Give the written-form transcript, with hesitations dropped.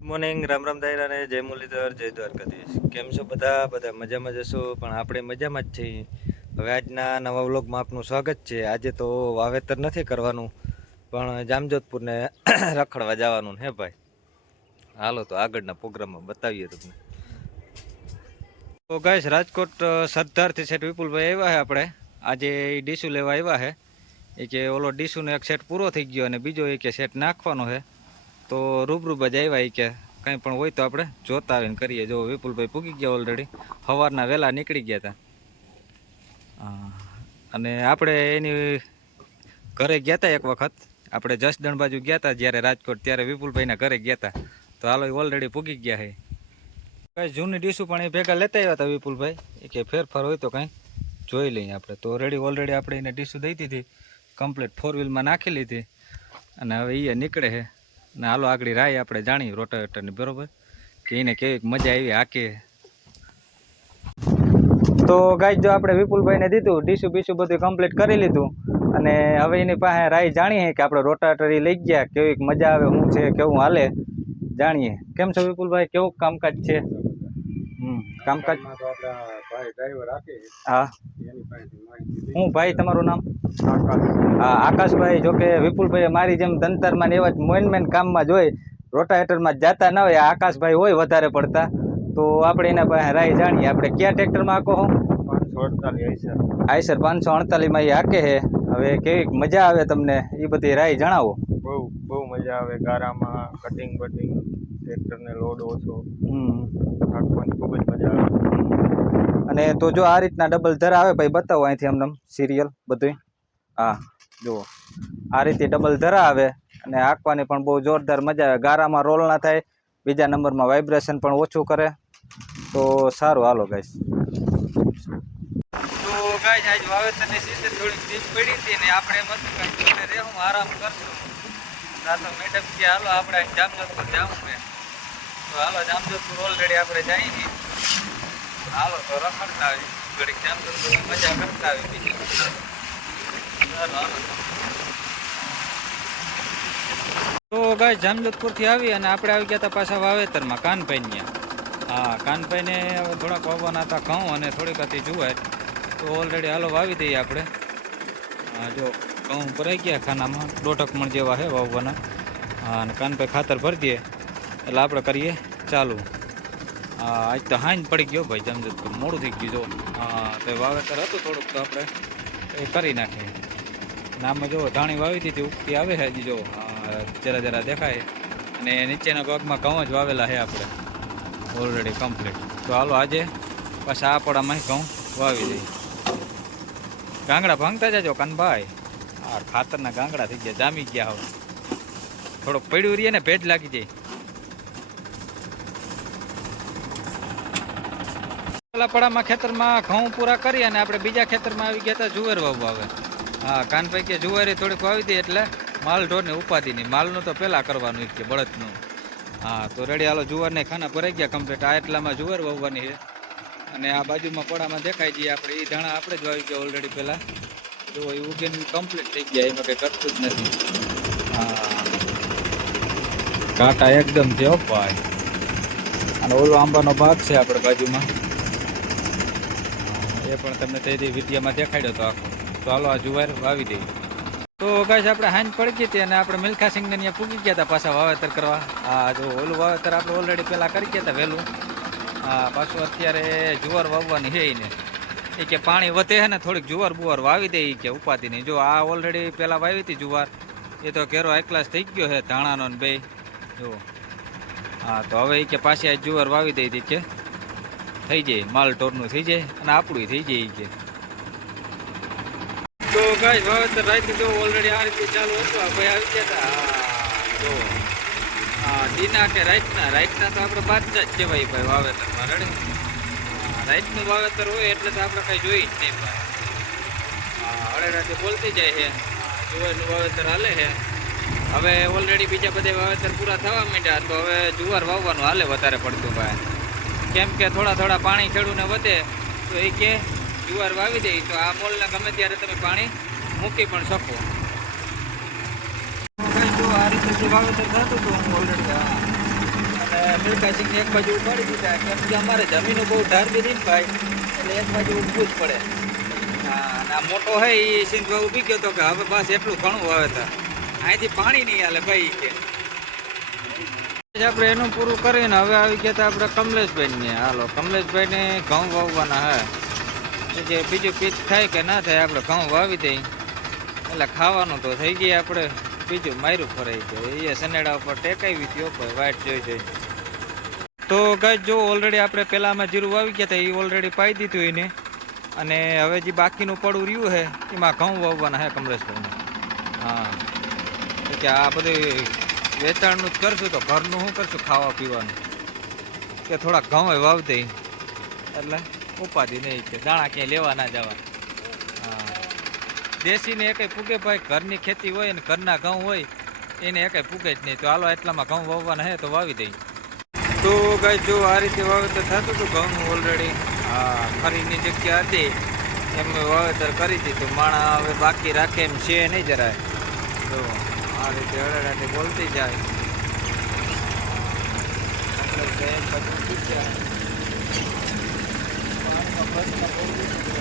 Morning Ram Ram દાયરા ને જય મુરલીધર જય દ્વારકાધીશ. કેમ છો બધા મજામાં જશો, પણ આપણે મજામાં જ છીએ. હવે આજના નવા વ્લોગમાં આપનું સ્વાગત છે. આજે તો વાવેતર નથી કરવાનું, પણ જામજોધપુરને રખડવા જવાનું હે ભાઈ. હાલો તો આગળના પ્રોગ્રામમાં બતાવીએ તમને. તો ગાઈસ, રાજકોટ સરદારથી સેટ વિપુલભાઈ આવ્યા છે. આપણે આજે ડીસુ લેવા આવ્યા છે. એ કે ઓલો ડીસુનો એક સેટ પૂરો થઈ ગયો અને બીજો એ કે સેટ નાખવાનો છે. તો રૂબરૂ જ આવ્યા કે કંઈ પણ હોય તો આપણે જોતા આવીને કરીએ. જો વિપુલભાઈ પૂગી ગયા ઓલરેડી, સવારના વહેલા નીકળી ગયા હતા. અને આપણે એની ઘરે ગયા હતા એક વખત. આપણે જસદણ બાજુ ગયા હતા જ્યારે રાજકોટ, ત્યારે વિપુલભાઈના ઘરે ગયા હતા. તો હાલો ઓલરેડી પૂગી ગયા છે. કઈ જૂની ડીશું પણ એ ભેગા લેતા આવ્યા હતા વિપુલભાઈ. એ કે ફેરફાર હોય તો કંઈ જોઈ લઈએ આપણે. તો ઓલરેડી આપણે એને ડીશું દઈ દીધી, કમ્પ્લીટ 4 વ્હીલમાં નાખી લીધી. અને હવે એ નીકળે છે. ને હાલો આગળ રાય આપણે જાણીએ રોટાવેટરની, બરોબર, કે એને કેવી મજા આવી આકે. તો ગાય, જો આપણે વિપુલભાઈને દીધું ડીશું બીશું બધું કમ્પ્લીટ કરી લીધું. અને હવે એની પાસે રાય જાણીએ કે આપણે રોટાવેટર લઈ ગયા, કેવી મજા આવે, શું છે, કેવું હાલે, જાણીએ. કેમ છો વિપુલભાઈ, કેવું કામકાજ છે? કામકાજ હા. હું ભાઈ, તમારું નામ? હા, આકાશભાઈ. જોકે વિપુલભાઈ મારી જેમ દંતરમાં ને એવા જ મેન કામમાં જ હોય, રોટાવેટરમાં જતા ના હોય. આકાશભાઈ હોય વધારે પડતા. તો આપણે એના પાસે રાય જાણીએ. આપણે કયા ટ્રેક્ટરમાં હાકો હો? 548 આઈસર 548માં એ હાકે છે. હવે કેવી મજા આવે તમને, એ બધી રાય જણાવો. બહુ મજા આવે. ગારામાં કટિંગ બટિંગ, ટ્રેક્ટરને લોડ ઓછો, હાંકવાની ખૂબ જ મજા આવે. અને તો જો આ રીતના ડબલ ધરા આવે ભાઈ, બતાવો અહીંથી અમને સિરિયલ બધું. હા, જુઓ આ રીતે ડબલ ધરા આવે અને હાંકવાની પણ બહુ જોરદાર મજા આવે. ગારામાં રોલ ના થાય, બીજા નંબરમાં વાઇબ્રેશન પણ ઓછું કરે. તો સારું, હાલો ગાઈસ. તો ગાઈસ, આજ વાવેતરની સીઝન થોડીક ડીપ પડી હતી ને આપણે એમ હતું કંઈ રહેવું, આરામ કરશું. તો મેડમ કે હાલો આપણે જામજોધપુર જવું છે. તો હાલો જામજોધપુર ઓલરેડી આપણે જઈએ છીએ. હાલો તો રખડતા આવી ઘડીક જામજોધપુર મજા કરતા આવી બીજી. તો ગાઈસ, જામજોધપુરથી આવી અને આપણે આવી ગયા હતા પાછા વાવેતરમાં કાનભાઈ. હા, કાનભાઈને હવે થોડાક વાવવાના હતા ઘઉં અને થોડીક હતી જુવાર. તો ઓલરેડી હાલો વાવી દઈએ આપણે. હા, જો ઘઉં ભરાઈ ગયા ખાનામાં, 1.5 મણ જેવા છે વાવવાના. હા, અને કાનભાઈ ખાતર ભરી દઈએ એટલે આપણે કરીએ ચાલુ. હા, આજ તો હાંજ પડી ગયો ભાઈ, જામજોધપુર મોડું થઈ ગયું. જો હા, તો વાવેતર હતું થોડુંક, તો આપણે એ કરી નાખીએ. આમાં જો ધાણી વાવી દીધી, ઉગતી આવે છે હજી. જો જરા જરા દેખાય. અને નીચેના ભાગમાં ઘઉં જ વાવેલા છે આપણે ઓલરેડી કમ્પ્લીટ. તો હાલો આજે પાછા આ પડામાં ઘઉં વાવી દઈએ. ગાંગડા ભાંગતા જાજો કાનભાઈ. હા, ખાતરના ગાંગડા થઈ ગયા, જામી ગયા. હવે થોડોક પડ્યું રહીએ ને, ભેજ લાગી જાય. પેલા પડામાં ખેતરમાં ઘઉં પૂરા કરી અને આપણે બીજા ખેતરમાં આવી ગયા હતા જુવાર વાવવા. હવે હા, કાનભાઈ કે જુવારી થોડીક વાવી દે એટલે માલ ઢોરની ઉપાધિની. માલનું તો પહેલાં કરવાનું કે બળદનું. હા, તો રેડી, હાલો જુવારને ખાના ભરાઈ ગયા કમ્પ્લીટ. આ એટલામાં જુવાર વાવવાની છે. અને આ બાજુમાં પડામાં દેખાય જઈએ આપણે, એ ધાણા આપણે જ વાવી ગયા ઓલરેડી પહેલાં. જો એ ઉગીને કમ્પ્લીટ થઈ ગયા, એમાં કંઈ કરતું જ નથી. હા, કાંટા એકદમ છે ભાઈ. અને ઓલો આંબાનો ભાગ છે આપણે બાજુમાં, એ પણ તમને તે વિડીયોમાં દેખાડ્યો હતો આખો. તો હાલો આ જુવાર વાવી દઈએ. તો ગાઈસ, આપણે હાંજ પડી ગઈ હતી અને આપણે મિલ્ખા સિંગને ત્યાં પૂગી ગયા હતા પાછા વાવેતર કરવા. હા, જો ઓલું વાવેતર આપણે ઓલરેડી પહેલાં કરી ગયા હતા વહેલું. હા, પાછું અત્યારે જુવાર વાવવાની છે એને. એ કે પાણી વધે છે ને, થોડીક જુવાર બુવાર વાવી દે કે ઉપાધિ નહીં. જો આ ઓલરેડી પહેલાં વાવી હતી જુવાર, એ તો ઘેરો એકલાસ થઈ ગયો છે ધાણાનો ને બે. જો હા, તો હવે એ કે પાછી આ જુવાર વાવી દઈ હતી કે થઈ જાય, માલ ઢોરનું થઈ જાય અને આપણું થઈ જાય કે. તો ગાઈસ, વાવેતર રાતે જો ઓલરેડી આ રીતે ચાલુ હતું. આ ભાઈ આવી ગયા હતા. જો હા, દીના કે રાઈટના તો આપણે બાદશાહ જ કહેવાય ભાઈ વાવેતરમાં. રેડી, રાઈટનું વાવેતર હોય એટલે તો આપણે કંઈ જોઈ જ નહીં ભાઈ. હા, અડેરાથી બોલતી જાય છે. જુવારનું વાવેતર હાલે છે. હવે ઓલરેડી બીજા બધા વાવેતર પૂરા થવા માંડ્યા, તો હવે જુવાર વાવવાનું હાલે વધારે પડતું ભાઈ. કેમ કે થોડા પાણી ખેડૂને વધે તો એ કે જુવાર વાવી દે. તો આ મોલને ગમે ત્યારે તમે પાણી મૂકી પણ શકો. જો આ રીતે જે વાવેતર થતું હતું ઓલરેડી. અને સરકારસિંહને એક બાજુ ઉપાડી દીધા કેમ કે અમારે જમીનો બહુ ઢારવી હતી ને ભાઈ એટલે એક બાજુ ઊભું જ પડે. હા અને આ મોટો હે એ સિંધવા ઊભી ગયો તો કે હવે બસ એટલું ઘણું વાવેતર અહીંથી પાણી નહીં હાલે ભાઈ કે આપણે એનું પૂરું કરીને હવે આવી ગયા હતા આપણે કમલેશભાઈને. હાલો કમલેશભાઈને ઘઉં વાવવાના હે જે બીજું પીક થાય કે ના થાય આપણે ઘઉં વાવી દઈએ એટલે ખાવાનું તો થઈ ગઈ આપણે બીજું માર્યું ફરાઈ ગયું એ સનેડા ઉપર ટેકાવી થયો કોઈ વાઇટ જોઈ તો ગાય જો ઓલરેડી આપણે પહેલાંમાં જીરું વાવી ગયા હતા એ ઓલરેડી પાઈ દીધું એને અને હવે જે બાકીનું પડું રહ્યું છે એમાં ઘઉં વાવવાના હે કમલેશભાઈને. હા કે આ બધું વેચાણનું જ કરશું તો ઘરનું શું કરશું ખાવા પીવાનું કે થોડા ઘઉં વાવ દઈ એટલે ઉપાધિ નહીં કે દાણા ક્યાંય લેવા ના જવા. હા દેશીને એકેય પૂગે ભાઈ ઘરની ખેતી હોય ને ઘરના ઘઉં હોય એને એકેય પૂગે જ નહીં તો હાલો એટલામાં ઘઉં વાવવાના હે તો વાવી દઈ. તો ગાય જો આ રીતે વાવેતર થતું હતું ઘઉંનું ઓલરેડી. હા ખરીની જગ્યા હતી એમ વાવેતર કરી દીધું માણા હવે બાકી રાખે એમ છે નહીં જરાય. તો આ રીતે અડાડાટી બોલતી જાય પાણીનો પ્રશ્ન